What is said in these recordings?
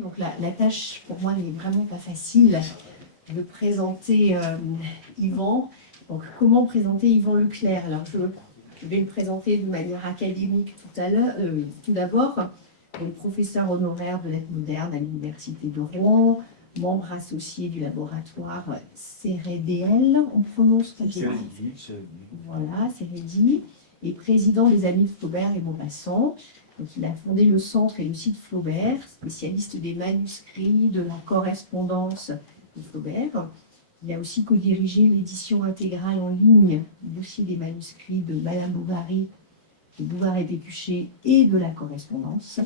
Donc la tâche pour moi n'est vraiment pas facile de présenter Yvan. Donc comment présenter Yvan Leclerc? Alors je vais le présenter de manière académique tout d'abord. Professeur honoraire de lettres modernes à l'Université de Rouen, membre associé du laboratoire CEREDL, on prononce comme ça. Voilà, CEREDI, et président des Amis de Flaubert et Maupassant. Donc, il a fondé le centre et le site Flaubert, spécialiste des manuscrits, de la correspondance de Flaubert. Il a aussi co-dirigé l'édition intégrale en ligne du dossier des manuscrits de Madame Bovary, de Bouvard et Pécuchet et de la correspondance.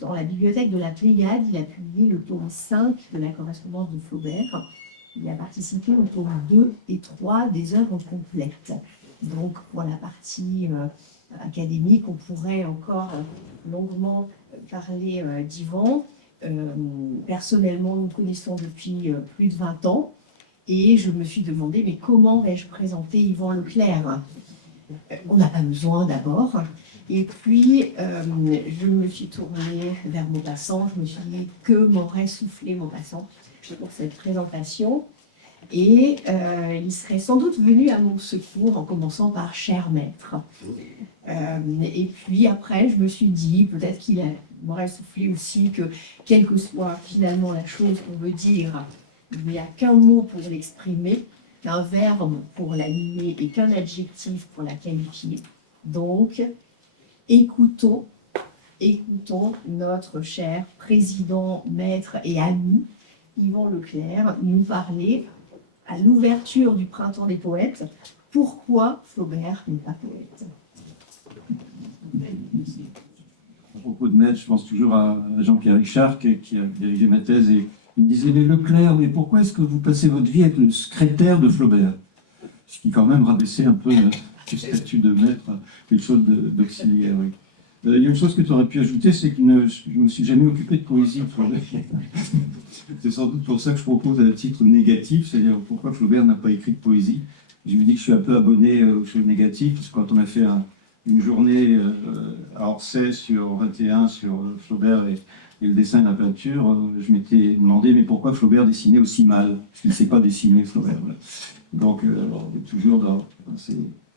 Dans la bibliothèque de la Pléiade, il a publié le tome 5 de la correspondance de Flaubert. Il a participé au tome 2 et 3 des œuvres complètes. Donc, pour la partie académique, on pourrait encore longuement parler d'Yvan. Personnellement, nous connaissons depuis plus de 20 ans et je me suis demandé, mais comment vais-je présenter Yvan Leclerc? On n'a pas besoin d'abord. Et puis, je me suis tournée vers Maupassant. Je me suis dit que m'aurait soufflé Maupassant pour cette présentation. Et il serait sans doute venu à mon secours en commençant par Cher Maître. Et puis après, je me suis dit, peut-être qu'il m'aurait soufflé aussi que, quelle que soit finalement la chose qu'on veut dire, il n'y a qu'un mot pour l'exprimer, qu'un verbe pour l'animer et qu'un adjectif pour la qualifier. Donc, écoutons notre cher président, maître et ami, Yvan Leclerc, nous parler à l'ouverture du Printemps des poètes, pourquoi Flaubert n'est pas poète. À propos de maître, je pense toujours à Jean-Pierre Richard qui a dirigé ma thèse et il me disait, mais Leclerc, mais pourquoi est-ce que vous passez votre vie à être le secrétaire de Flaubert? Ce qui quand même rabaissait un peu le statut de maître, quelque chose d'auxiliaire. Oui. Il y a une chose que tu aurais pu ajouter, c'est que je ne me suis jamais occupé de poésie. C'est sans doute pour ça que je propose un titre négatif, c'est-à-dire pourquoi Flaubert n'a pas écrit de poésie. Je me dis que je suis un peu abonné aux choses négatives, parce que quand on a fait une journée à Orsay sur 21 sur Flaubert et le dessin et la peinture, je m'étais demandé mais pourquoi Flaubert dessinait aussi mal, parce qu'il ne sait pas dessiner Flaubert. Voilà. Donc toujours dans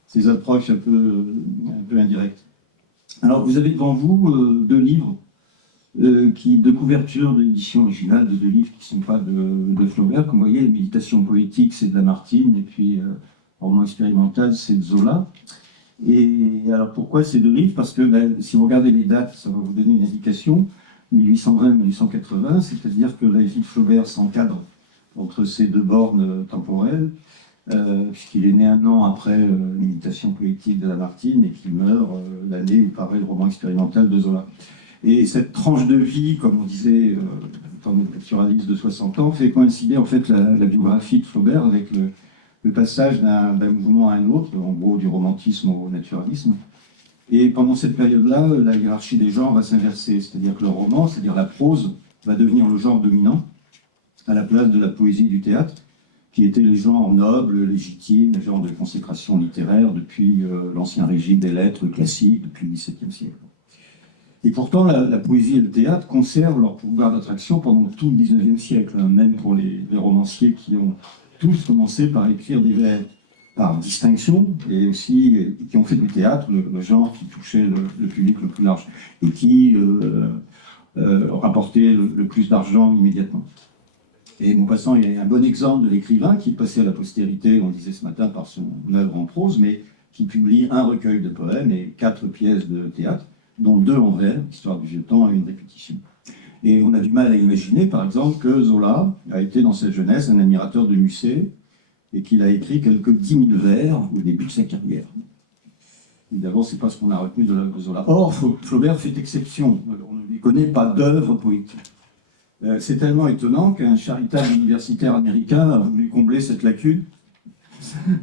ces approches un peu indirectes. Alors vous avez devant vous deux livres de couverture de l'édition originale, de deux livres qui ne sont pas de Flaubert. Comme vous voyez, les Méditations poétiques, c'est de Lamartine, et puis Roman expérimental, c'est de Zola. Et alors pourquoi ces deux livres? Parce que si vous regardez les dates, ça va vous donner une indication, 1820-1880, c'est-à-dire que la vie de Flaubert s'encadre entre ces deux bornes temporelles, puisqu'il est né un an après l'imitation poétique de Lamartine et qu'il meurt l'année où paraît le roman expérimental de Zola. Et cette tranche de vie, comme on disait dans notre naturaliste de 60 ans, fait coïncider en fait la biographie de Flaubert avec le passage d'un mouvement à un autre, en gros du romantisme au naturalisme. Et pendant cette période-là, la hiérarchie des genres va s'inverser, c'est-à-dire que le roman, c'est-à-dire la prose, va devenir le genre dominant à la place de la poésie et du théâtre, qui étaient les genres nobles, légitimes, les genres de consécration littéraire depuis l'ancien régime des lettres classiques, depuis le XVIIe siècle. Et pourtant, la poésie et le théâtre conservent leur pouvoir d'attraction pendant tout le XIXe siècle, hein, même pour les romanciers qui ont tous commencé par écrire des vers par distinction, et aussi qui ont fait du théâtre le genre qui touchait le public le plus large, et qui rapportait le plus d'argent immédiatement. Et Maupassant est un bon exemple de l'écrivain qui est passé à la postérité, on le disait ce matin, par son œuvre en prose, mais qui publie un recueil de poèmes et 4 pièces de théâtre, dont 2 en vers, Histoire du vieux temps et une répétition. Et on a du mal à imaginer, par exemple, que Zola a été dans sa jeunesse un admirateur de Musset et qu'il a écrit quelques 10 000 vers au début de sa carrière. Évidemment, ce n'est pas ce qu'on a retenu de l'œuvre de Zola. Or, Flaubert fait exception. On ne lui connaît pas d'œuvre poétique. C'est tellement étonnant qu'un charitable universitaire américain a voulu combler cette lacune.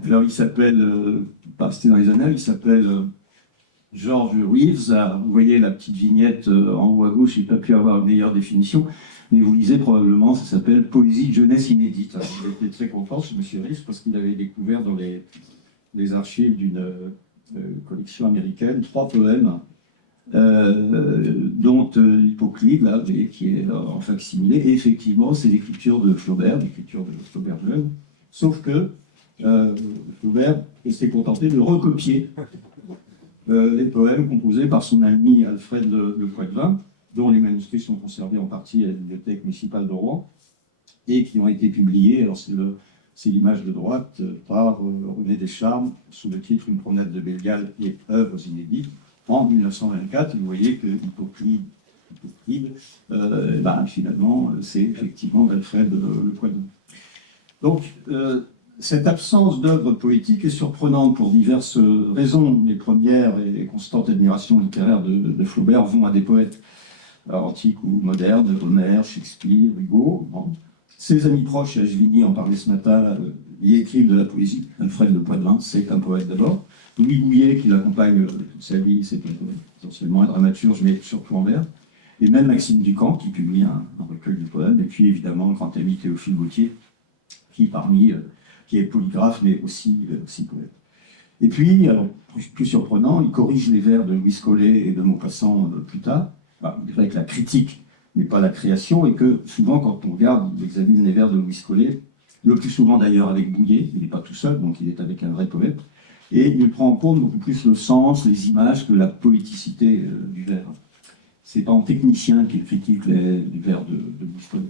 Alors, il s'appelle, c'était dans les annales, il s'appelle George Reeves. Vous voyez la petite vignette en haut à gauche, il n'a pas pu avoir une meilleure définition, mais vous lisez probablement, ça s'appelle Poésie de jeunesse inédite. Alors, il était très content, ce monsieur Reeves, parce qu'il avait découvert dans les archives d'une collection américaine 3 poèmes dont Hippoclide, là, qui est en facsimilé. Et effectivement, c'est l'écriture de Flaubert jeune. Sauf que Flaubert s'est contenté de recopier les poèmes composés par son ami Alfred de Poitvin, dont les manuscrits sont conservés en partie à la bibliothèque municipale de Rouen, et qui ont été publiés, alors c'est l'image de droite, par René Descharmes, sous le titre Une promenade de Bellegarde et œuvres inédites, en 1924. Et vous voyez que Hippoclide finalement, c'est effectivement d'Alfred Le Poitvin. Donc, cette absence d'œuvres poétiques est surprenante pour diverses raisons. Les premières et constantes admirations littéraires de Flaubert vont à des poètes antiques ou modernes, Homère, Shakespeare, Hugo. Bon. Ses amis proches, Agilini en parlait ce matin, y écrivent de la poésie. Alfred de Poitvin, c'est un poète d'abord. Louis Bouillet, qui l'accompagne toute sa vie, c'est essentiellement un dramaturge, mais surtout en vers. Et même Maxime Ducamp, qui publie un recueil de poèmes. Et puis évidemment, le grand ami Théophile Gautier, qui est polygraphe, mais aussi poète. Et puis, alors, plus surprenant, il corrige les vers de Louis Collet et de Maupassant plus tard. Il est vrai que la critique n'est pas la création, et que souvent, quand on regarde, il examine les vers de Louis Collet, le plus souvent d'ailleurs avec Bouillet, il n'est pas tout seul, donc il est avec un vrai poète, et il prend en compte beaucoup plus le sens, les images, que la poéticité du vers. C'est pas en technicien qu'il critique les vers de Louis Collet.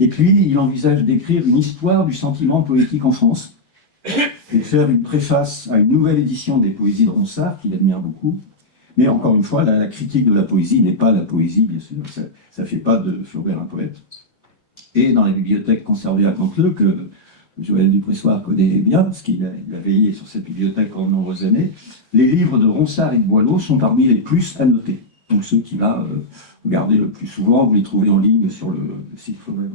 Et puis, il envisage d'écrire une histoire du sentiment poétique en France, et de faire une préface à une nouvelle édition des poésies de Ronsard, qu'il admire beaucoup. Mais encore une fois, la critique de la poésie n'est pas la poésie, bien sûr. Ça ne fait pas de Flaubert un poète. Et dans la bibliothèque conservée à Canteleu, que Joël Dupressoir connaît bien, parce qu'il a veillé sur cette bibliothèque pendant de nombreuses années, les livres de Ronsard et de Boileau sont parmi les plus annotés. Donc ceux qu'il a regardés le plus souvent, vous les trouvez en ligne sur le site Flaubert.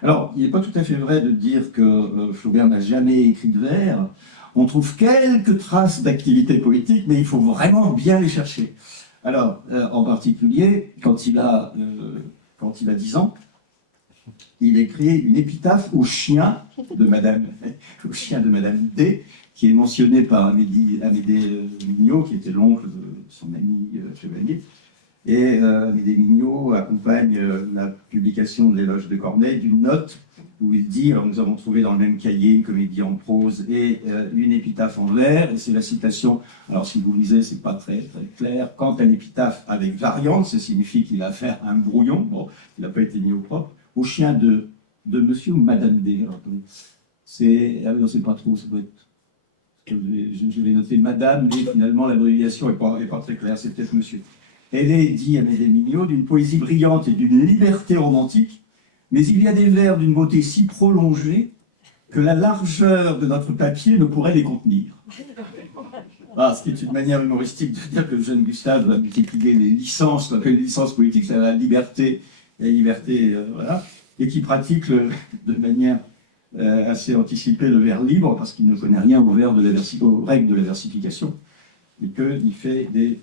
Alors, il n'est pas tout à fait vrai de dire que Flaubert n'a jamais écrit de vers. On trouve quelques traces d'activité poétique, mais il faut vraiment bien les chercher. Alors, en particulier, quand il a 10 ans, il écrit une épitaphe au chien de Madame D, qui est mentionné par Amédée Mignot, qui était l'oncle de son ami Chevalier. Et Amédée Mignot accompagne la publication de l'éloge de Corneille d'une note où il dit, alors nous avons trouvé dans le même cahier une comédie en prose et une épitaphe en vers, et c'est la citation, alors si vous lisez, c'est pas très, très clair, quant à l'épitaphe avec variante, ça signifie qu'il a fait un brouillon, bon, il n'a pas été mis au propre, au chien de monsieur ou madame D. Alors, non, c'est pas trop, ça doit être, je vais noter madame, mais finalement l'abréviation n'est pas très claire, c'est peut-être monsieur. Elle est, dit Amédée Mignot, d'une poésie brillante et d'une liberté romantique, mais il y a des vers d'une beauté si prolongée que la largeur de notre papier ne pourrait les contenir. Ce qui est une manière humoristique de dire que le jeune Gustave va multiplier les licences, qu'on appelle les licences politiques, c'est la liberté, voilà, et qui pratique de manière assez anticipée le vers libre, parce qu'il ne connaît rien aux règles de la versification, et qu'il fait des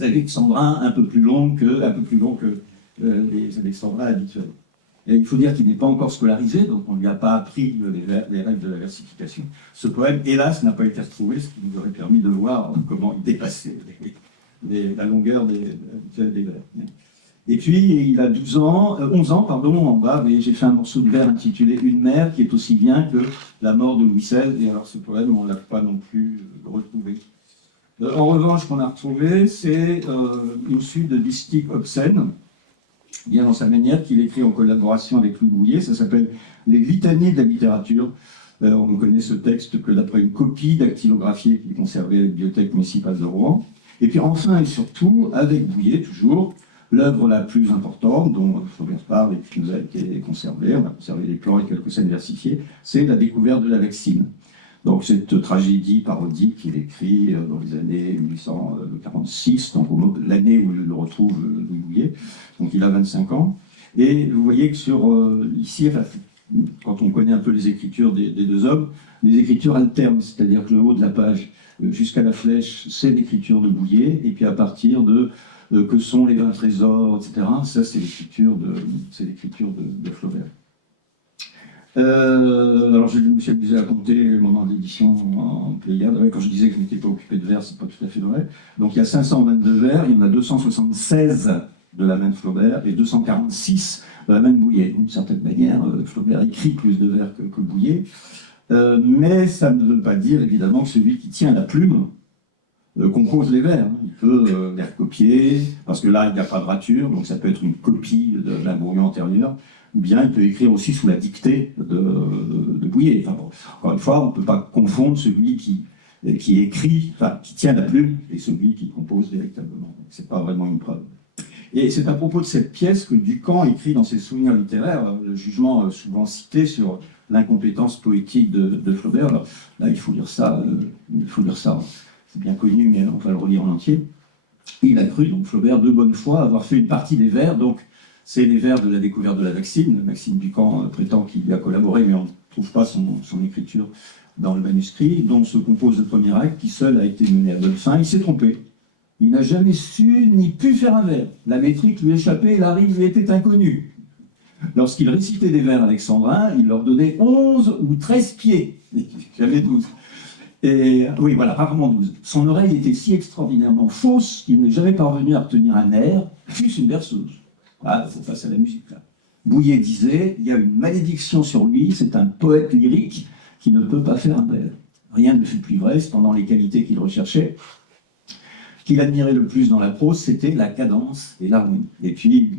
alexandrins un peu plus longs que les alexandrins habituels. Et il faut dire qu'il n'est pas encore scolarisé, donc on ne lui a pas appris les règles de la versification. Ce poème, hélas, n'a pas été retrouvé, ce qui nous aurait permis de voir comment il dépassait la longueur des vers. Et puis, il a 11 ans, en bas, mais j'ai fait un morceau de vers intitulé « Une mère » qui est aussi bien que la mort de Louis XVI, et alors ce poème, on ne l'a pas non plus retrouvé. En revanche, ce qu'on a retrouvé, c'est une suite de distiques obscènes, bien dans sa manière, qu'il écrit en collaboration avec Louis Bouillet. Ça s'appelle « Les litanies de la littérature ». On ne connaît ce texte que d'après une copie dactylographiée qui est conservée à la bibliothèque municipale de Rouen. Et puis enfin et surtout, avec Bouillet, toujours, l'œuvre la plus importante, dont Flaubert parle et qui nous a été conservée, on a conservé les plans et quelques scènes versifiées, c'est La découverte de la vaccine. Donc cette tragédie parodique qu'il écrit dans les années 1846, donc l'année où il le retrouve Louis Bouillet, donc il a 25 ans. Et vous voyez que ici, quand on connaît un peu les écritures des deux hommes, les écritures alternent, c'est-à-dire que le haut de la page jusqu'à la flèche, c'est l'écriture de Bouillet, et puis à partir de que sont les 20 trésors, etc., ça c'est l'écriture de Flaubert. Alors, je me suis amusé à compter le moment d'édition en Pléiade. Quand je disais que je n'étais pas occupé de vers, c'est pas tout à fait vrai. Donc, il y a 522 vers, il y en a 276 de la même Flaubert et 246 de la même Bouillet. D'une certaine manière, Flaubert écrit plus de vers que Bouillet. Mais ça ne veut pas dire, évidemment, que celui qui tient la plume compose les vers. Il peut les recopier, parce que là, il n'y a pas de rature, donc ça peut être une copie d'un brouillon antérieur, ou bien il peut écrire aussi sous la dictée de Bouillet. Enfin, bon, encore une fois, on ne peut pas confondre celui qui écrit, enfin, qui tient la plume, et celui qui compose véritablement. Ce n'est pas vraiment une preuve. Et c'est à propos de cette pièce que Ducamp écrit dans ses souvenirs littéraires, le jugement souvent cité sur l'incompétence poétique de Flaubert. Alors, là, il faut lire ça, c'est bien connu, mais on va le relire en entier. Il a cru, donc Flaubert, de bonne foi, avoir fait une partie des vers, donc c'est les vers de la découverte de la vaccine. Maxime Ducamp prétend qu'il y a collaboré, mais on ne trouve pas son écriture dans le manuscrit, dont se compose le premier acte, qui seul a été mené à bonne fin. Il s'est trompé. Il n'a jamais su ni pu faire un vers. La métrique lui échappait et la rime lui était inconnue. Lorsqu'il récitait des vers alexandrins, il leur donnait 11 ou 13 pieds. Jamais 12. Et oui, voilà, rarement 12. Son oreille était si extraordinairement fausse qu'il n'est jamais parvenu à retenir un air, fût-ce une berceuse. Ah, il faut passer à la musique, là. Bouillet disait, il y a une malédiction sur lui, c'est un poète lyrique qui ne peut pas faire un vers. Rien ne fut plus vrai, cependant les qualités qu'il recherchait, qu'il admirait le plus dans la prose, c'était la cadence et l'harmonie. Et puis,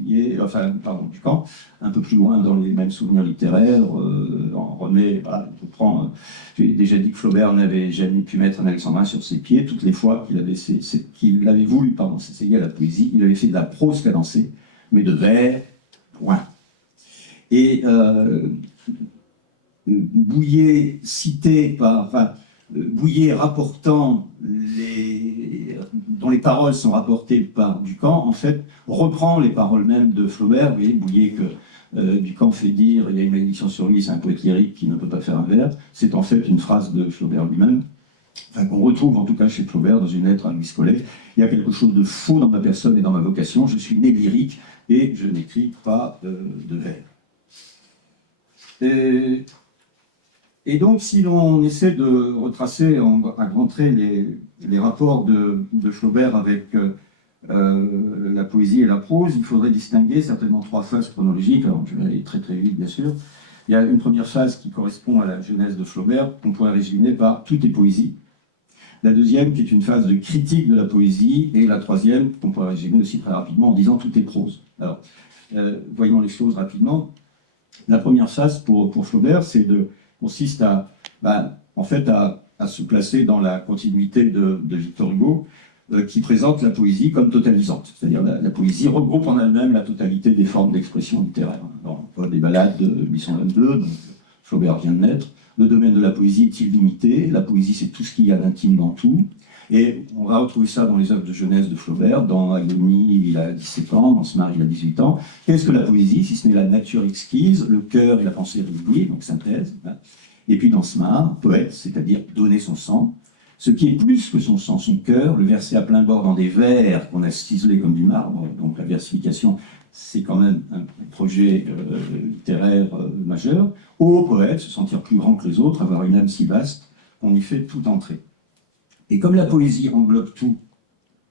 Ducamp, un peu plus loin dans les mêmes souvenirs littéraires, en remet, voilà, je prends, j'ai déjà dit que Flaubert n'avait jamais pu mettre un alexandrin sur ses pieds. Toutes les fois qu'il avait voulu s'essayer à la poésie, il avait fait de la prose cadencée, mais de vers, point. Et Bouillet Bouillet rapportant dont les paroles sont rapportées par Ducamp, en fait, reprend les paroles mêmes de Flaubert. Vous voyez, Bouillet que Ducamp fait dire, il y a une malédiction sur lui, c'est un poète lyrique qui ne peut pas faire un vers. C'est en fait une phrase de Flaubert lui-même, enfin, qu'on retrouve en tout cas chez Flaubert dans une lettre à Louis Collet. Il y a quelque chose de faux dans ma personne et dans ma vocation. Je suis né lyrique et je n'écris pas de vers. Et donc, si l'on essaie de retracer à grands traits les rapports de Flaubert avec la poésie et la prose, il faudrait distinguer certainement 3 phases chronologiques. Alors, je vais aller très très vite, bien sûr. Il y a une première phase qui correspond à la jeunesse de Flaubert, qu'on pourrait résumer par « tout est poésie ». La deuxième, qui est une phase de critique de la poésie, et la troisième, qu'on pourrait résumer aussi très rapidement en disant « tout est prose ». Alors, voyons les choses rapidement. La première phase pour Flaubert, consiste à se placer dans la continuité de Victor Hugo, qui présente la poésie comme totalisante. C'est-à-dire la poésie regroupe en elle-même la totalité des formes d'expression littéraire. Dans les ballades de 1822, donc Flaubert vient de naître, le domaine de la poésie est illimité, la poésie c'est tout ce qu'il y a d'intime dans tout, et on va retrouver ça dans les œuvres de jeunesse de Flaubert. Dans Agonie, il a 17 ans, dans Smart, il a 18 ans. Qu'est-ce que la poésie, si ce n'est la nature exquise, le cœur et la pensée réunis, donc synthèse. Et puis dans Smart, poète, c'est-à-dire donner son sang, ce qui est plus que son sang, son cœur, le verser à plein bord dans des vers qu'on a ciselés comme du marbre. Donc la versification, c'est quand même un projet littéraire majeur. Au poète, se sentir plus grand que les autres, avoir une âme si vaste qu'on y fait tout entrer. Et comme la poésie englobe tout,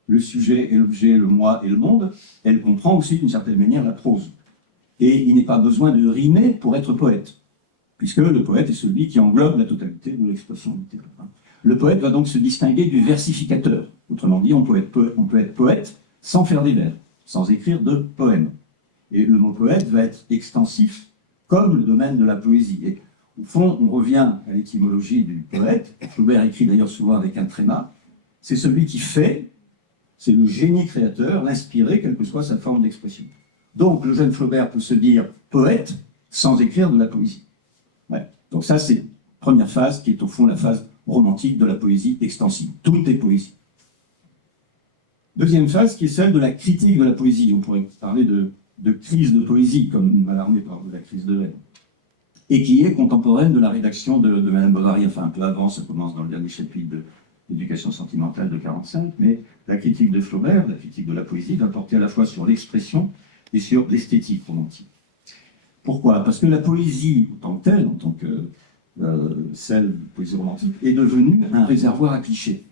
le sujet et l'objet, le moi et le monde, elle comprend aussi d'une certaine manière la prose. Et il n'est pas besoin de rimer pour être poète, puisque le poète est celui qui englobe la totalité de l'expression littéraire. Le poète va donc se distinguer du versificateur. Autrement dit, on peut être poète sans faire des vers, sans écrire de poèmes. Et le mot poète va être extensif, comme le domaine de la poésie. Et au fond, on revient à l'étymologie du poète. Flaubert écrit d'ailleurs souvent avec un tréma. C'est celui qui fait, c'est le génie créateur, l'inspiré, quelle que soit sa forme d'expression. Donc, le jeune Flaubert peut se dire poète sans écrire de la poésie. Ouais. Donc ça, c'est la première phase qui est au fond la phase romantique de la poésie extensive. Tout est poésie. Deuxième phase qui est celle de la critique de la poésie. On pourrait parler de crise de poésie, comme Mallarmé parle de la crise de l'air. Et qui est contemporaine de la rédaction de Madame Bovary, enfin un peu avant, ça commence dans le dernier chapitre de l'éducation sentimentale de 1945, mais la critique de Flaubert, la critique de la poésie, va porter à la fois sur l'expression et sur l'esthétique romantique. Pourquoi? Parce que la poésie, en tant que telle, en tant que celle de poésie romantique, est devenue un réservoir à clichés.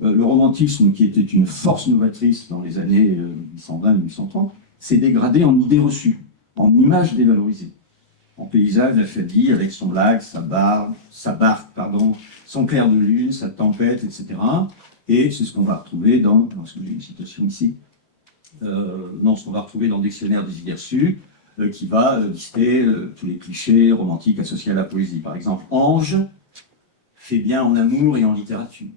Le romantisme, qui était une force novatrice dans les années 1820-1830, s'est dégradé en idées reçues, en images dévalorisées, en paysage affadi avec son lac, sa barque, son clair de lune, sa tempête, etc. Et c'est ce qu'on va retrouver dans, parce que j'ai une citation ici, ce qu'on va retrouver dans le dictionnaire des idées reçues, qui va lister tous les clichés romantiques associés à la poésie. Par exemple, Ange fait bien en amour et en littérature,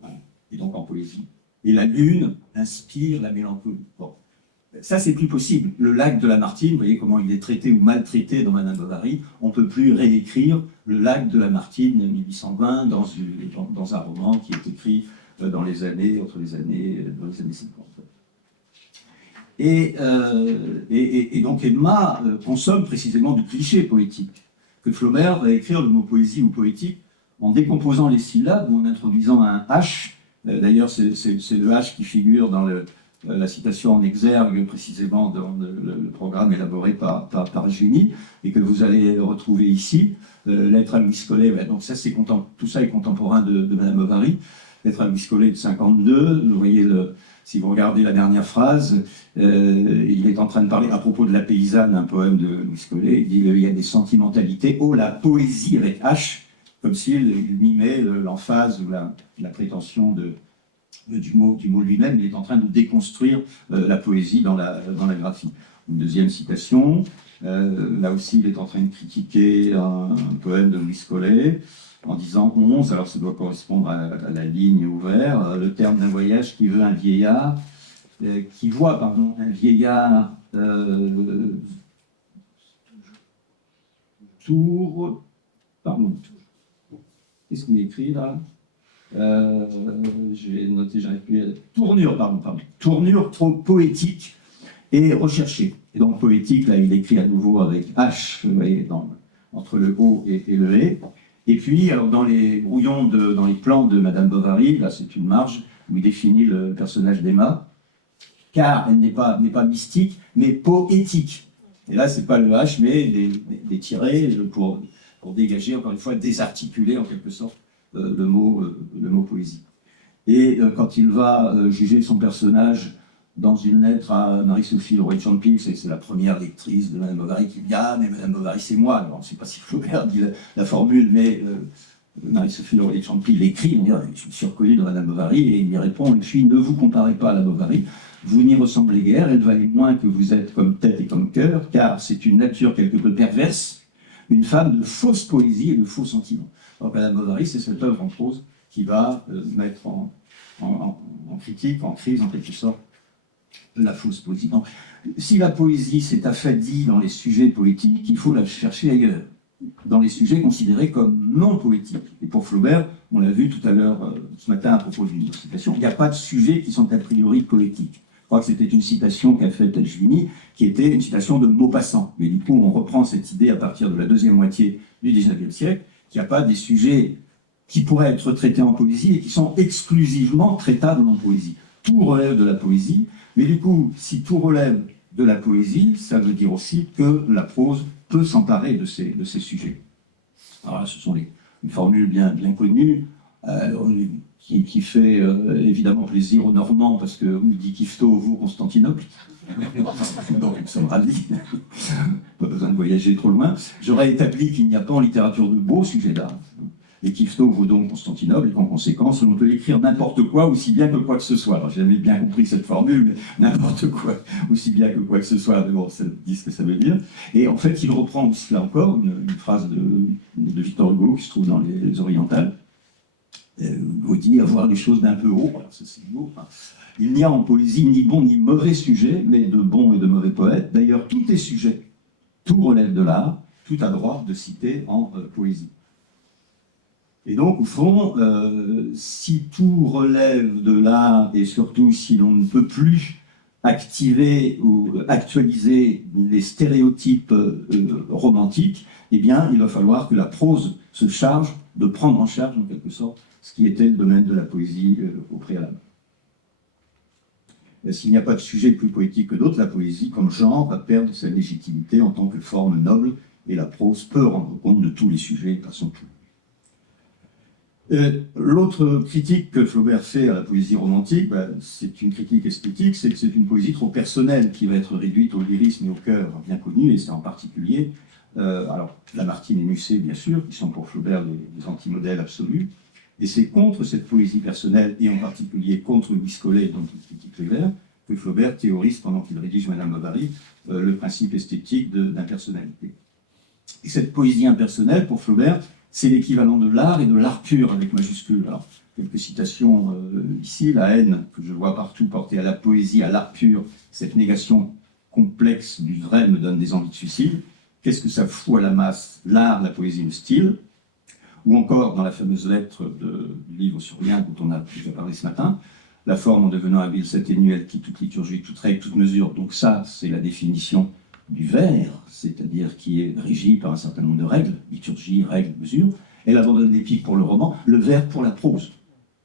voilà, et donc en poésie. Et la lune inspire la mélancolie. Bon. Ça, c'est plus possible. Le lac de Lamartine, vous voyez comment il est traité ou maltraité dans Madame Bovary, on ne peut plus réécrire le lac de Lamartine de 1820 dans un roman qui est écrit dans les années 50. Et donc Emma consomme précisément du cliché poétique, que Flaubert va écrire le mot poésie ou poétique en décomposant les syllabes ou en introduisant un H. D'ailleurs, c'est le H qui figure dans la citation en exergue, précisément dans le programme élaboré par Génie, et que vous allez retrouver ici. Lettre à Louis Collet, donc ça, tout ça est contemporain de Madame Bovary. Lettre à Louis Collet de 52, vous voyez, si vous regardez la dernière phrase, il est en train de parler à propos de La Paysanne, un poème de Louis Collet, il dit il y a des sentimentalités, oh la poésie avec H, comme s'il mimait l'emphase ou la prétention du mot lui-même. Il est en train de déconstruire la poésie dans la graphie. Une deuxième citation, là aussi il est en train de critiquer un poème de Louis Collet en disant 11, alors ça doit correspondre à la ligne ouverte, le terme d'un voyage qui voit un vieillard qu'est-ce qu'il écrit là? Je vais noter, j'arrive plus à... Tournure trop poétique et recherchée. Et donc poétique, là il écrit à nouveau avec H, vous voyez, entre le O et le E. Et puis, alors, dans les brouillons, dans les plans de Madame Bovary, là c'est une marge où il définit le personnage d'Emma, car elle n'est pas mystique, mais poétique. Et là, c'est pas le H, mais des tirets pour dégager, encore une fois, désarticuler en quelque sorte le mot poésie. Et quand il va juger son personnage dans une lettre à Marie-Sophie Leroy-Champil, c'est la première lectrice de Madame Bovary qui dit « Ah, mais Madame Bovary, c'est moi !» Alors, on ne sait pas si Flaubert dit la formule, mais Marie-Sophie Leroy-Champil l'écrit, on dit « Je me suis reconnu dans Madame Bovary » et il lui répond « Et puis, ne vous comparez pas à la Bovary, vous n'y ressemblez guère, elle valait moins que vous êtes comme tête et comme cœur, car c'est une nature quelque peu perverse, une femme de fausse poésie et de faux sentiments. » Donc Madame Bovary, c'est cette œuvre en prose qui va mettre en critique, en crise, en quelque sorte, la fausse poésie. Donc, si la poésie s'est affadie dans les sujets politiques, il faut la chercher ailleurs, dans les sujets considérés comme non poétiques. Et pour Flaubert, on l'a vu tout à l'heure, ce matin, à propos d'une citation, il n'y a pas de sujets qui sont a priori poétiques. Je crois que c'était une citation qu'a faite Giugni, qui était une citation de Maupassant. Mais du coup, on reprend cette idée à partir de la deuxième moitié du XIXe siècle, qu'il n'y a pas des sujets qui pourraient être traités en poésie et qui sont exclusivement traitables en poésie. Tout relève de la poésie, mais du coup, si tout relève de la poésie, ça veut dire aussi que la prose peut s'emparer de ces sujets. Alors là, ce sont une formule bien connues, qui fait évidemment plaisir aux Normands, parce que dit Kifto vaut Constantinople. Donc nous sommes ravis, pas besoin de voyager trop loin. J'aurais établi qu'il n'y a pas en littérature de beaux sujets d'art. Et Kifto vaut donc Constantinople, et qu'en conséquence, on peut écrire n'importe quoi aussi bien que quoi que ce soit. Alors, j'ai jamais bien compris cette formule, mais n'importe quoi aussi bien que quoi que ce soit, mais bon, ça dit ce que ça veut dire. Et en fait, il reprend aussi, là encore, une phrase de Victor Hugo qui se trouve dans les Orientales. Hugo dit avoir les choses d'un peu haut. Alors, c'est beau. Hein. Il n'y a en poésie ni bon ni mauvais sujet, mais de bons et de mauvais poètes. D'ailleurs, tout est sujet. Tout relève de l'art. Tout a droit de citer en poésie. Et donc, au fond, si tout relève de l'art, et surtout si l'on ne peut plus activer ou actualiser les stéréotypes romantiques, eh bien, il va falloir que la prose se charge de prendre en charge, en quelque sorte, ce qui était le domaine de la poésie au préalable. S'il n'y a pas de sujet plus poétique que d'autres, la poésie, comme genre, va perdre sa légitimité en tant que forme noble, et la prose peut rendre compte de tous les sujets à son tour. L'autre critique que Flaubert fait à la poésie romantique, c'est une critique esthétique, c'est que c'est une poésie trop personnelle qui va être réduite au lyrisme et au cœur bien connu, et c'est en particulier, alors Lamartine et Musset bien sûr, qui sont pour Flaubert les antimodèles absolus, et c'est contre cette poésie personnelle, et en particulier contre Louis Collet, dont il critique Flaubert, que Flaubert théorise, pendant qu'il rédige Madame Bovary, le principe esthétique d'impersonnalité. Et cette poésie impersonnelle, pour Flaubert, c'est l'équivalent de l'art et de l'art pur avec majuscule. Alors, quelques citations ici. La haine que je vois partout portée à la poésie, à l'art pur, cette négation complexe du vrai me donne des envies de suicide. Qu'est-ce que ça fout à la masse, l'art, la poésie, le style? Ou encore, dans la fameuse lettre du livre sur Rien, dont on a déjà parlé ce matin, la forme en devenant habile s'atténue, elle quitte toute liturgie, toute règle, toute mesure. Donc ça, c'est la définition du vers, c'est-à-dire qui est régi par un certain nombre de règles, liturgie, règles, mesures. Elle abandonne l'épique pour le roman, le vers pour la prose.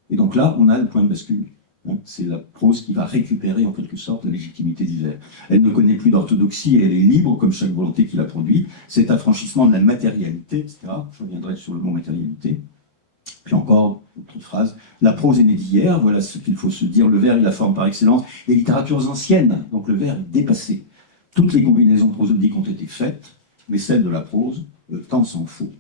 Et donc là, on a le point de bascule. C'est la prose qui va récupérer en quelque sorte la légitimité du vers. Elle ne connaît plus d'orthodoxie et elle est libre comme chaque volonté qui la produit. Cet affranchissement de la matérialité, etc. Je reviendrai sur le mot matérialité. Puis encore, autre phrase, la prose est née d'hier, voilà ce qu'il faut se dire. Le vers est la forme par excellence. Les littératures anciennes, donc le vers est dépassé. Toutes les combinaisons prosodiques ont été faites, mais celles de la prose, le temps s'en faut.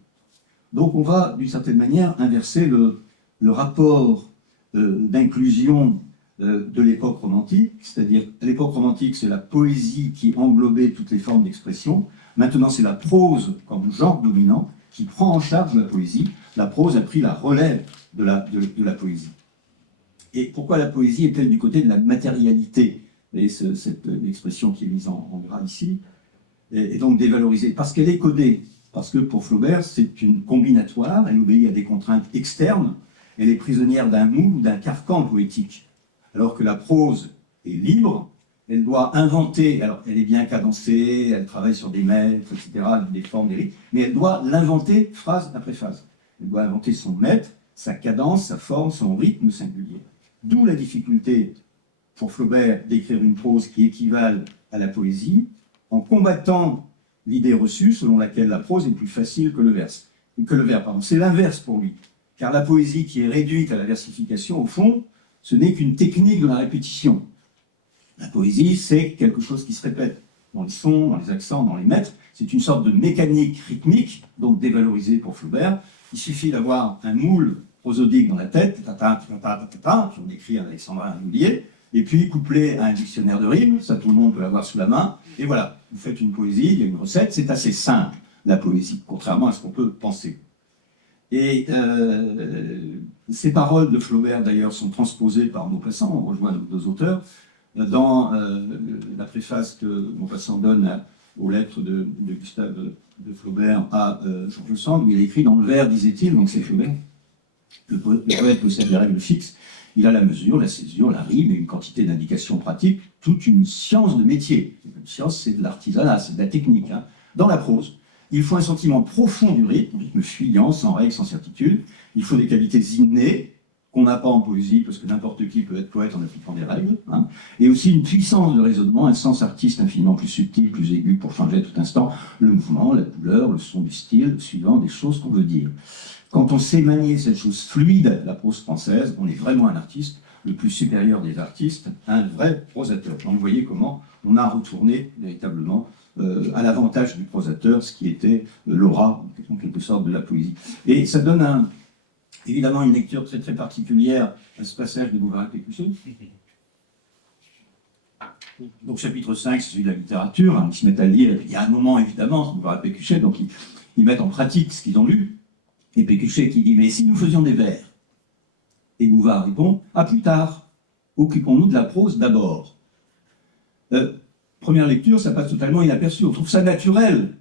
Donc on va, d'une certaine manière, inverser le rapport d'inclusion de l'époque romantique, c'est-à-dire l'époque romantique, c'est la poésie qui englobait toutes les formes d'expression. Maintenant, c'est la prose comme genre dominant qui prend en charge la poésie. La prose a pris la relève de la poésie. Et pourquoi la poésie est-elle du côté de la matérialité? Et cette expression qui est mise en gras ici, est donc dévalorisée, parce qu'elle est codée, parce que pour Flaubert, c'est une combinatoire, elle obéit à des contraintes externes, elle est prisonnière d'un moule, d'un carcan poétique, alors que la prose est libre, elle doit inventer, alors elle est bien cadencée, elle travaille sur des mètres, etc., des formes, des rythmes, mais elle doit l'inventer phrase après phrase. Elle doit inventer son mètre, sa cadence, sa forme, son rythme singulier. D'où la difficulté pour Flaubert d'écrire une prose qui équivale à la poésie, en combattant l'idée reçue selon laquelle la prose est plus facile que le vers. C'est l'inverse pour lui. Car la poésie qui est réduite à la versification, au fond, ce n'est qu'une technique de la répétition. La poésie, c'est quelque chose qui se répète dans les sons, dans les accents, dans les mètres. C'est une sorte de mécanique rythmique, donc dévalorisée pour Flaubert. Il suffit d'avoir un moule prosodique dans la tête, on écrit un alexandrin régulier, et puis couplé à un dictionnaire de rimes, ça tout le monde peut l'avoir sous la main, et voilà, vous faites une poésie, il y a une recette, c'est assez simple, la poésie, contrairement à ce qu'on peut penser. Et ces paroles de Flaubert, d'ailleurs, sont transposées par Maupassant, on rejoint nos deux auteurs, dans la préface que Maupassant donne aux lettres de Gustave de Flaubert à Georges Sand, où il écrit dans le vers, disait-il, donc c'est Flaubert, le poète possède des règles fixes, il a la mesure, la césure, la rime et une quantité d'indications pratiques, toute une science de métier. Une science, c'est de l'artisanat, c'est de la technique. Dans la prose, il faut un sentiment profond du rythme fuyant, sans règle, sans certitude. Il faut des qualités innées, qu'on n'a pas en poésie, parce que n'importe qui peut être poète en appliquant des règles. Et aussi une puissance de raisonnement, un sens artiste infiniment plus subtil, plus aigu, pour changer à tout instant le mouvement, la couleur, le son du style, suivant des choses qu'on veut dire. Quand on sait manier cette chose fluide, la prose française, on est vraiment un artiste, le plus supérieur des artistes, un vrai prosateur. Donc vous voyez comment on a retourné véritablement à l'avantage du prosateur, ce qui était l'aura, en quelque sorte, de la poésie. Et ça donne évidemment une lecture très très particulière à ce passage de Bouverin-Pécuchet. Donc chapitre 5, c'est celui de la littérature, ils se mettent à lire, et puis il y a un moment évidemment, Bouverin-Pécuchet, donc ils mettent en pratique ce qu'ils ont lu. Et Pécuchet qui dit, mais si nous faisions des vers? Et Bouvard répond, à plus tard, occupons-nous de la prose d'abord. Première lecture, ça passe totalement inaperçu. On trouve ça naturel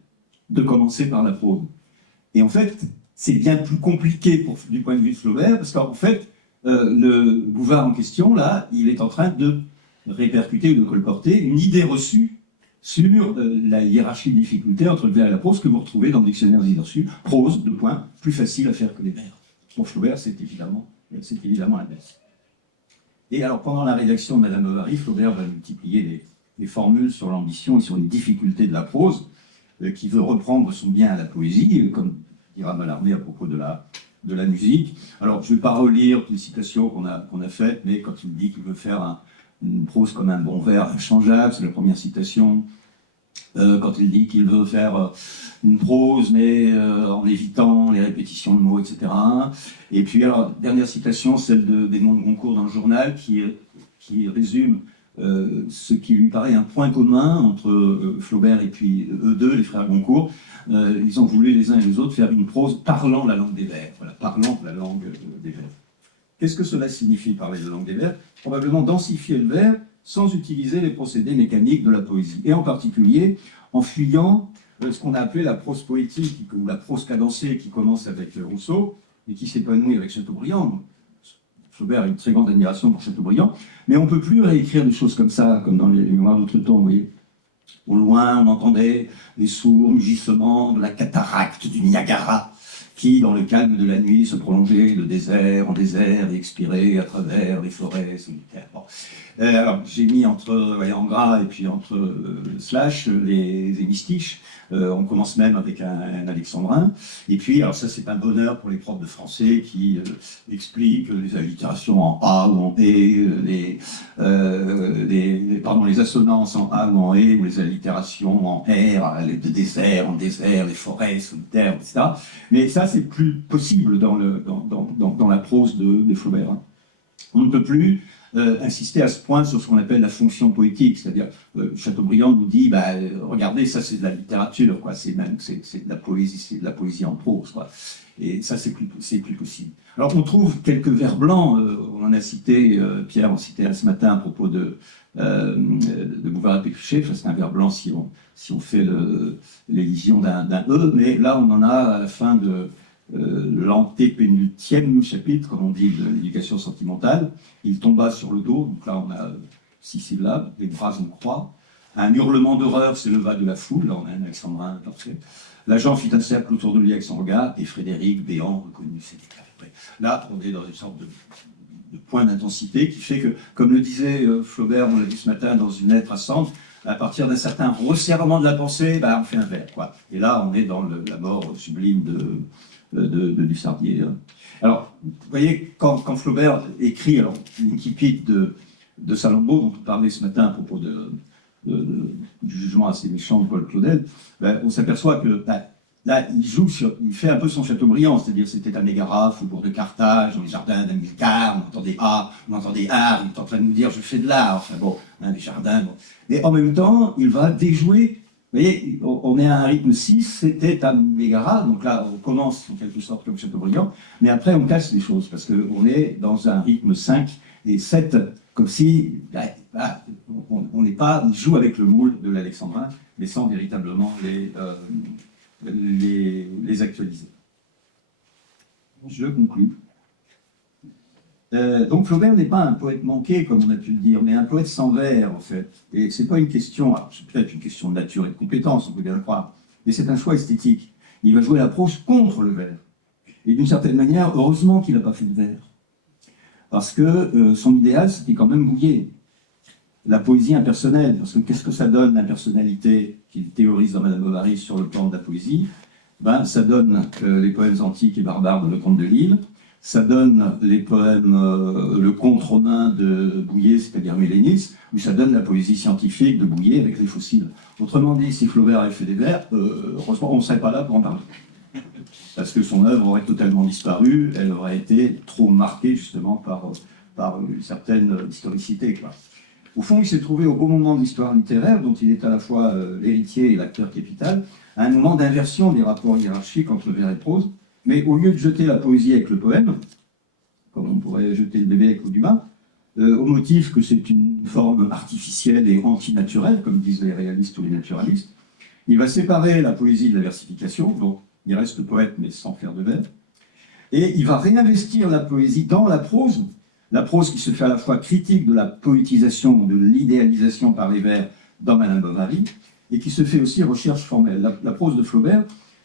de commencer par la prose. Et en fait, c'est bien plus compliqué du point de vue de Flaubert, parce qu'en fait, le Bouvard en question, là, il est en train de répercuter ou de colporter une idée reçue sur la hiérarchie de difficulté entre le vers et la prose que vous retrouvez dans le dictionnaire des idées reçues. Prose, plus facile à faire que les vers. Pour Flaubert, c'est évidemment l'inverse. Et alors, pendant la rédaction de Madame Bovary, Flaubert va multiplier les formules sur l'ambition et sur les difficultés de la prose, qui veut reprendre son bien à la poésie, comme dira Mallarmé à propos de la musique. Alors, je ne vais pas relire les citations qu'on a faites, mais quand il dit qu'il veut faire une prose comme un bon vers inchangeable, c'est la première citation. Quand il dit qu'il veut faire une prose, mais en évitant les répétitions de mots, etc. Et puis, alors, dernière citation, celle d'Edmond de Goncourt dans le journal, qui résume ce qui lui paraît un point commun entre Flaubert et puis eux deux, les frères Goncourt. Ils ont voulu les uns et les autres faire une prose parlant la langue des vers. Voilà, parlant la langue des vers. Qu'est-ce que cela signifie, parler de la langue des vers? Probablement densifier le vers sans utiliser les procédés mécaniques de la poésie. Et en particulier, en fuyant ce qu'on a appelé la prose poétique, ou la prose cadencée, qui commence avec Rousseau, et qui s'épanouit avec Chateaubriand. Flaubert a une très grande admiration pour Chateaubriand, mais on ne peut plus réécrire des choses comme ça, comme dans les mémoires d'outre-temps, vous voyez. Au loin, on entendait les sourds mugissements de la cataracte du Niagara, qui, dans le calme de la nuit, se prolongeait de désert en désert et expirait à travers les forêts solitaires. Bon. Alors, j'ai mis en gras et puis entre slash les hémistiches. On commence même avec un alexandrin. Et puis, alors ça, c'est un bonheur pour les profs de français qui expliquent les allitérations en A ou en E, les assonances en A ou en E, ou les allitérations en R, de désert en désert, les forêts solitaires, etc. Mais ça, c'est plus possible dans la prose de Flaubert. Hein. On ne peut plus insister à ce point sur ce qu'on appelle la fonction poétique, c'est-à-dire Chateaubriand nous dit, regardez, ça c'est de la littérature, quoi. C'est de la poésie, c'est de la poésie en prose, quoi. Et ça c'est plus possible. Alors on trouve quelques vers blancs, on en a cité, Pierre en citait un ce matin à propos de Bouvard-Pécuchet, c'est un vers blanc si on fait l'élision d'un E, mais là on en a à la fin de l'antépénultième chapitre, comme on dit, de l'éducation sentimentale. Il tomba sur le dos, donc là on a 6 syllabes, les bras en croix. Un hurlement d'horreur s'éleva de la foule, là on a un alexandrin parfait. L'agent fit un cercle autour de lui avec son regard, et Frédéric, béant, reconnut ses déclarés. Là, on est dans une sorte de point d'intensité qui fait que, comme le disait Flaubert, on l'a vu ce matin dans une lettre à Sand, à partir d'un certain resserrement de la pensée, on fait un vers, quoi. Et là, on est dans la mort sublime de Dussardier. Alors, vous voyez, quand Flaubert écrit l'incipit de Salammbô, dont on parlait ce matin à propos du jugement assez méchant de Paul Claudel, on s'aperçoit que là, il fait un peu son Chateaubriand, c'est-à-dire c'était à Mégara, faubourg de Carthage, dans les jardins d'Hamilcar, on entendait A, il est en train de nous dire je fais de l'art, enfin bon, les jardins. Bon. Mais en même temps, il va déjouer. Vous voyez, on est à un rythme 6, c'était à Mégara, donc là on commence en quelque sorte comme Chateaubriand, mais après on casse les choses, parce qu'on est dans un rythme 5 et 7, comme si on joue avec le moule de l'alexandrin, mais sans véritablement les actualiser. Je conclus. Donc Flaubert n'est pas un poète manqué, comme on a pu le dire, mais un poète sans vers, en fait. Et c'est pas une question, c'est peut-être une question de nature et de compétence, on peut bien le croire, mais c'est un choix esthétique. Il va jouer la prose contre le vers. Et d'une certaine manière, heureusement qu'il n'a pas fait de vers. Parce que son idéal, c'était quand même Bouillet. La poésie impersonnelle, parce que qu'est-ce que ça donne, l'impersonnalité qu'il théorise dans Madame Bovary sur le plan de la poésie? Ça donne les poèmes antiques et barbares de Lecomte de Lille, ça donne les poèmes, le conte romain de Bouillet, c'est-à-dire Mélénis, ou ça donne la poésie scientifique de Bouillet avec les fossiles. Autrement dit, si Flaubert avait fait des vers, heureusement, on ne serait pas là pour en parler. Parce que son œuvre aurait totalement disparu, elle aurait été trop marquée justement par une certaine historicité, quoi. Au fond, il s'est trouvé au bon moment de l'histoire littéraire, dont il est à la fois l'héritier et l'acteur capital, à un moment d'inversion des rapports hiérarchiques entre vers et prose. Mais au lieu de jeter la poésie avec le poème, comme on pourrait jeter le bébé avec l'eau du bain, au motif que c'est une forme artificielle et antinaturelle, comme disent les réalistes ou les naturalistes, il va séparer la poésie de la versification, donc il reste poète mais sans faire de vers, et il va réinvestir la poésie dans la prose qui se fait à la fois critique de la poétisation, de l'idéalisation par les vers dans Madame Bovary, et qui se fait aussi recherche formelle. La prose de Flaubert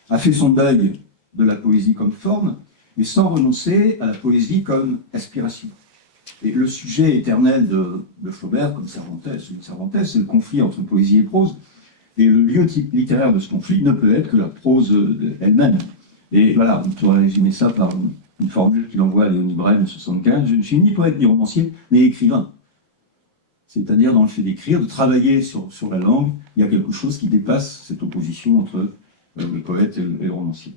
a fait son deuil de la poésie comme forme, mais sans renoncer à la poésie comme aspiration. Et le sujet éternel de Flaubert, comme Cervantes, c'est le conflit entre poésie et prose. Et le lieu littéraire de ce conflit ne peut être que la prose elle-même. Et voilà, on pourrait résumer ça par une formule qu'il envoie à Léonie Brel en 1975. Je ne suis ni poète ni romancier, mais écrivain. C'est-à-dire, dans le fait d'écrire, de travailler sur la langue, il y a quelque chose qui dépasse cette opposition entre le poète et le romancier.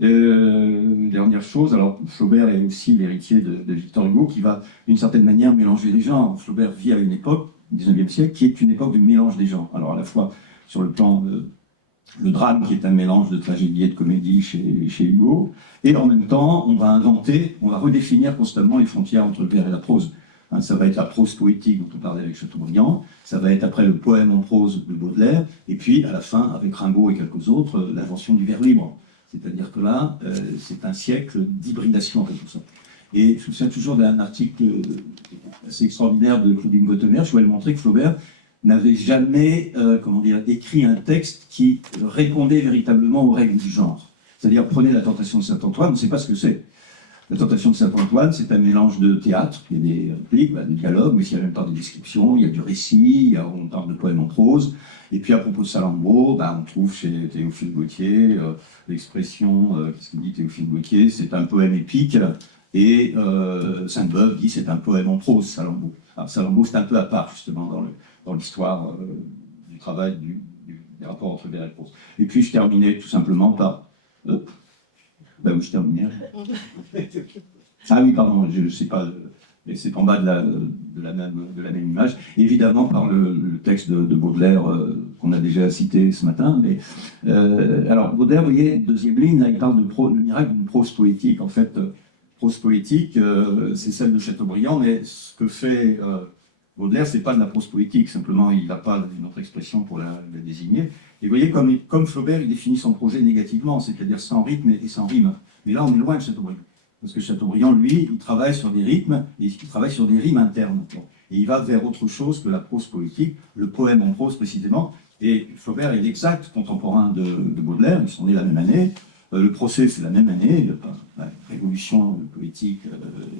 Dernière chose, alors Flaubert est aussi l'héritier de Victor Hugo, qui va d'une certaine manière mélanger les genres. Flaubert vit à une époque, au XIXe siècle, qui est une époque de mélange des genres. Alors à la fois sur le plan le drame, qui est un mélange de tragédie et de comédie chez Hugo, et en même temps, on va redéfinir constamment les frontières entre le vers et la prose. Ça va être la prose poétique dont on parlait avec Chateaubriand, ça va être après le poème en prose de Baudelaire, et puis à la fin, avec Rimbaud et quelques autres, l'invention du vers libre. C'est-à-dire que là, c'est un siècle d'hybridation en quelque sorte. Et je me souviens toujours d'un article assez extraordinaire de Claudine Gautemer, où elle montrait que Flaubert n'avait jamais écrit un texte qui répondait véritablement aux règles du genre. C'est-à-dire, prenez la tentation de Saint-Antoine, on ne sait pas ce que c'est. La tentation de Saint-Antoine, c'est un mélange de théâtre, il y a des répliques, des dialogues, mais il y a en même temps des descriptions, il y a du récit, on parle de poèmes en prose. Et puis à propos de Salammbô, on trouve chez Théophile Gautier l'expression, qu'est-ce qu'il dit Théophile Gautier, c'est un poème épique, et Sainte-Beuve dit c'est un poème en prose, Salammbô. Alors Salammbô, c'est un peu à part justement dans l'histoire du travail, des rapports entre vers et prose. Et puis je terminais tout simplement par... où je terminais. Ah oui, pardon, je ne sais pas, mais c'est en bas de la même image. Évidemment, par le texte de Baudelaire qu'on a déjà cité ce matin. Mais, alors, Baudelaire, vous voyez, deuxième ligne, là, il parle le miracle d'une prose poétique. En fait, prose poétique, c'est celle de Chateaubriand, mais ce que fait Baudelaire, c'est pas de la prose poétique, simplement, il n'a pas une autre expression pour la désigner. Et vous voyez, comme Flaubert, il définit son projet négativement, c'est-à-dire sans rythme et sans rime. Mais là, on est loin de Chateaubriand. Parce que Chateaubriand, lui, il travaille sur des rythmes, et il travaille sur des rimes internes. Et il va vers autre chose que la prose poétique, le poème en prose précisément. Et Flaubert est l'exact contemporain de Baudelaire, ils sont nés la même année. Le procès, c'est la même année, la révolution poétique,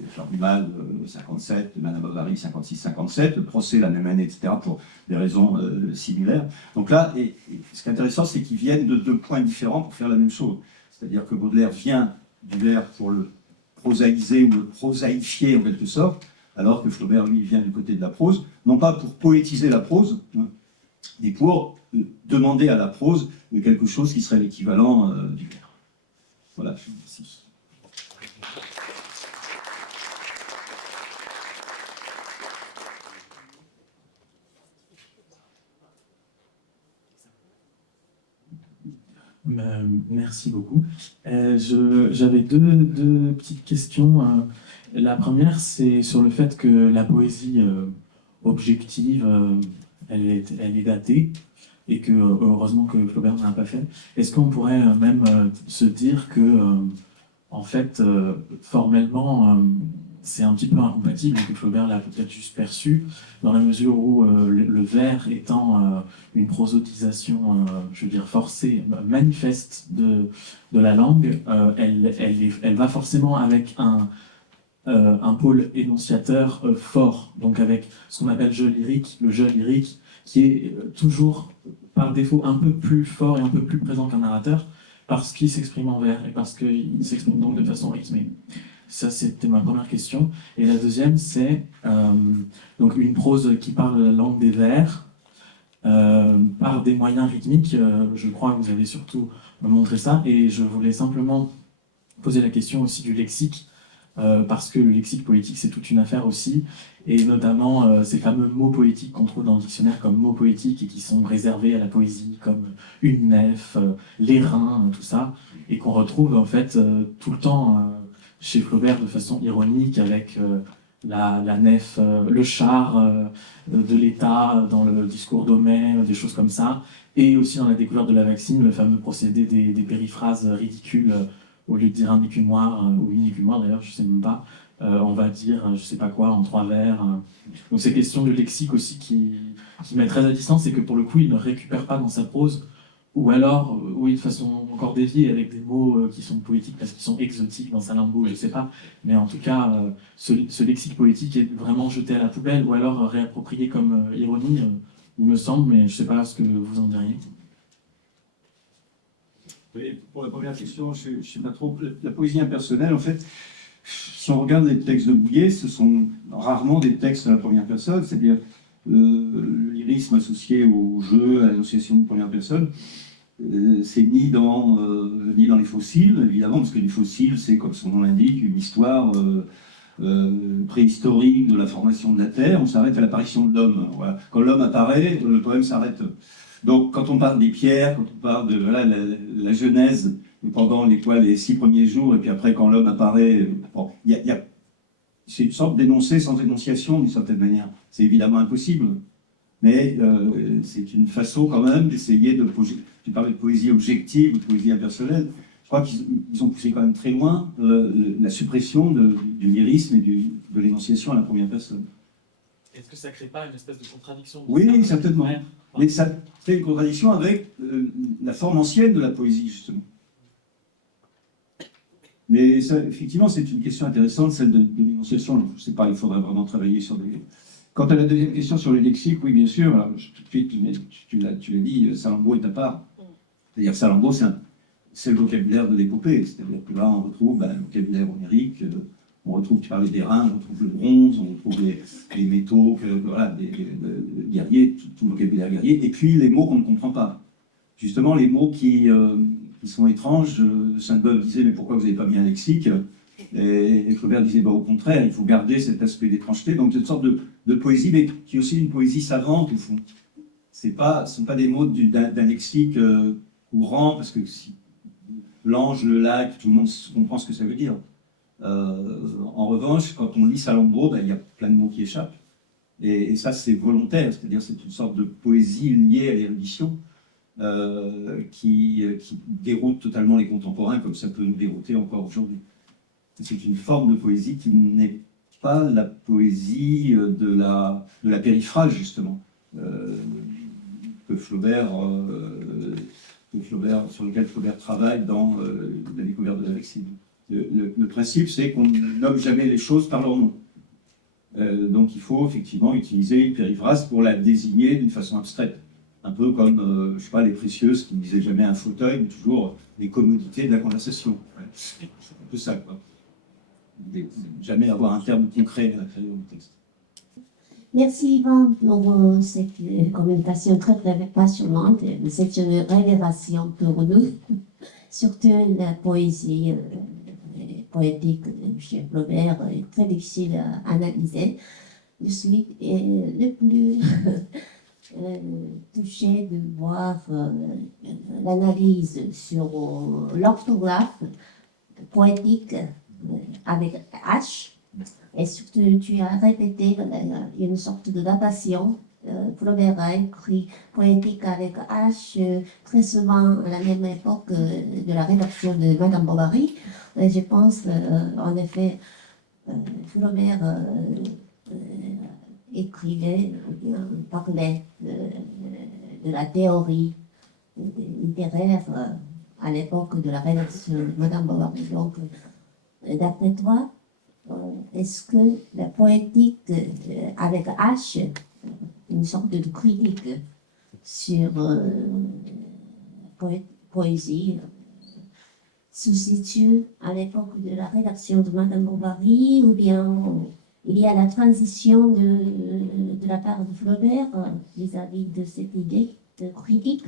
Fleur du Mal, 57, Madame Bovary, 56-57, le procès la même année, etc., pour des raisons similaires. Donc là, et ce qui est intéressant, c'est qu'ils viennent de deux points différents pour faire la même chose. C'est-à-dire que Baudelaire vient du vers pour le prosaïser ou le prosaïfier en quelque sorte, alors que Flaubert, lui, vient du côté de la prose, non pas pour poétiser la prose, mais pour demander à la prose quelque chose qui serait l'équivalent du vers. Voilà, je vous remercie. Merci beaucoup. J'avais deux petites questions. La première, c'est sur le fait que la poésie objective, elle est datée, et que heureusement que Flaubert n'a pas fait. Est-ce qu'on pourrait même se dire que, en fait, formellement, c'est un petit peu incompatible et que Flaubert l'a peut-être juste perçu, dans la mesure où le vers étant une prosotisation, je veux dire, forcée, manifeste de la langue, elle va forcément avec un pôle énonciateur fort, donc avec ce qu'on appelle le jeu lyrique, qui est toujours par défaut un peu plus fort et un peu plus présent qu'un narrateur, parce qu'il s'exprime en vers et parce qu'il s'exprime donc de façon rythmée. Ça, c'était ma première question. Et la deuxième, c'est donc une prose qui parle la langue des vers par des moyens rythmiques. Je crois que vous avez surtout montré ça. Et je voulais simplement poser la question aussi du lexique, parce que le lexique poétique, c'est toute une affaire aussi. Et notamment ces fameux mots poétiques qu'on trouve dans le dictionnaire comme mots poétiques et qui sont réservés à la poésie, comme une nef, l'airain, tout ça, et qu'on retrouve en fait tout le temps chez Flaubert de façon ironique avec la nef, le char de l'État dans le discours d'Homais, des choses comme ça, et aussi dans la découverte de la vaccine, le fameux procédé des périphrases ridicules, au lieu de dire un écumoire, ou une écumoire d'ailleurs, je ne sais même pas, on va dire je ne sais pas quoi en 3 vers. Donc c'est question de lexique aussi qui met très à distance, et que pour le coup il ne récupère pas dans sa prose, ou alors, oui, de façon encore dévié avec des mots qui sont poétiques parce qu'ils sont exotiques dans Salammbô, je sais pas. Mais en tout cas, ce lexique poétique est vraiment jeté à la poubelle ou alors réapproprié comme ironie, il me semble, mais je sais pas ce que vous en diriez. Oui, pour la première question, je ne sais pas trop. La poésie impersonnelle, en fait, si on regarde les textes de Bouillet, ce sont rarement des textes à la première personne, c'est-à-dire le lyrisme associé au jeu, à l'énonciation de première personne, c'est ni dans les fossiles, évidemment, parce que les fossiles, c'est, comme son nom l'indique, une histoire préhistorique de la formation de la Terre. On s'arrête à l'apparition de l'homme. Voilà. Quand l'homme apparaît, le poème s'arrête. Donc, quand on parle des pierres, quand on parle de voilà, la genèse pendant les 6 premiers jours, et puis après, quand l'homme apparaît, bon, c'est une sorte d'énoncé sans énonciation, d'une certaine manière. C'est évidemment impossible, mais c'est une façon quand même d'essayer de... Tu parlais de poésie objective ou de poésie impersonnelle. Je crois qu'ils ont poussé quand même très loin la suppression du lyrisme et de l'énonciation à la première personne. Est-ce que ça ne crée pas une espèce de contradiction? Oui, certainement. Mais ça fait une contradiction avec la forme ancienne de la poésie, justement. Mais ça, effectivement, c'est une question intéressante, celle de l'énonciation. Je ne sais pas, il faudrait vraiment travailler sur des... Quant à la deuxième question sur le lexique, oui, bien sûr, alors, tout de suite, tu l'as dit, Salammbô est à part. C'est-à-dire Salammbô, c'est le vocabulaire de l'épopée. C'est-à-dire que là, on retrouve le vocabulaire homérique, on retrouve, tu parlais des reins, on retrouve le bronze, on retrouve les métaux, voilà, les guerriers, tout le vocabulaire guerrier, et puis les mots qu'on ne comprend pas. Justement, les mots qui sont étranges, Sainte-Beuve disait, mais pourquoi vous n'avez pas mis un lexique? Et Flaubert disait, au contraire, il faut garder cet aspect d'étrangeté, donc cette sorte de poésie, mais qui est aussi une poésie savante, au fond. Ce ne sont pas des mots d'un lexique courant, parce que si l'ange, le lac, tout le monde comprend ce que ça veut dire. En revanche, quand on lit Salammbô, il y a plein de mots qui échappent. Et ça, c'est volontaire, c'est-à-dire c'est une sorte de poésie liée à l'érudition qui déroute totalement les contemporains, comme ça peut nous dérouter encore aujourd'hui. C'est une forme de poésie qui n'est pas la poésie de la périphrase, justement, sur lequel Flaubert travaille dans la découverte de la Lexile. Le principe, c'est qu'on ne nomme jamais les choses par leur nom. Donc il faut effectivement utiliser une périphrase pour la désigner d'une façon abstraite. Un peu comme, je sais pas, les précieuses qui ne disaient jamais un fauteuil, mais toujours les commodités de la conversation. Ouais. C'est un peu ça, quoi. Jamais avoir un terme concret à l'intérieur du texte. Merci Yvan pour cette communication très très passionnante. C'est une révélation pour nous, surtout la poésie poétique de chez Flaubert est très difficile à analyser. Je suis le plus touchée de voir l'analyse sur l'orthographe poétique avec H. Et surtout, tu as répété une sorte de datation. Flaubert a écrit poétique avec H très souvent à la même époque de la rédaction de Madame Bovary. Et je pense, en effet, Flaubert écrivait, parlait de la théorie littéraire à l'époque de la rédaction de Madame Bovary. Donc, d'après toi, est-ce que la poétique avec H, une sorte de critique sur poésie, se situe à l'époque de la rédaction de Madame Bovary, ou bien il y a la transition de la part de Flaubert vis-à-vis de cette idée de critique?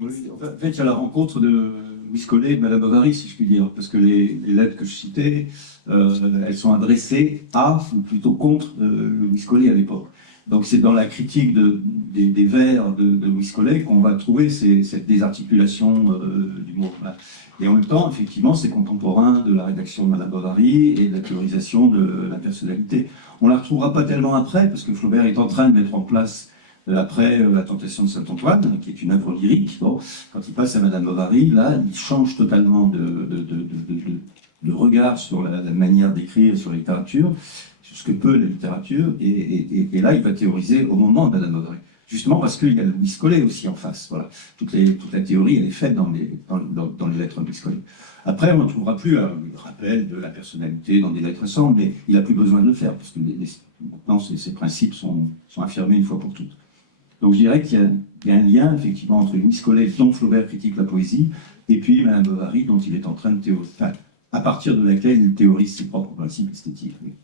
Oui, en fait, il y a la rencontre de Louis Collet et de Madame Bovary, si je puis dire, parce que les lettres que je citais, elles sont adressées à, ou plutôt contre, Louis Collet à l'époque. Donc c'est dans la critique des vers de Louis Collet qu'on va trouver cette désarticulation du mot. Voilà. Et en même temps, effectivement, c'est contemporain de la rédaction de Madame Bovary et de la théorisation de la personnalité. On ne la retrouvera pas tellement après, parce que Flaubert est en train de mettre en place, après La Tentation de Saint-Antoine, qui est une œuvre lyrique. Bon, quand il passe à Madame Bovary, là, il change totalement de regard sur la manière d'écrire, sur la littérature, sur ce que peut la littérature, et là, il va théoriser au moment de Madame Bovary. justement parce qu'il y a le Louis Collet aussi en face. Voilà. Toute la théorie, elle est faite dans les lettres de Louis Collet. Après, on ne trouvera plus un rappel de la personnalité dans des lettres récentes, mais il n'a plus besoin de le faire, parce que maintenant, ces principes sont affirmés une fois pour toutes. Donc je dirais qu'il y a un lien, effectivement, entre Louis Collet, dont Flaubert critique la poésie, et puis Madame Bovary, dont il est en train de à partir de laquelle il théorise ses propres principes esthétiques. Oui.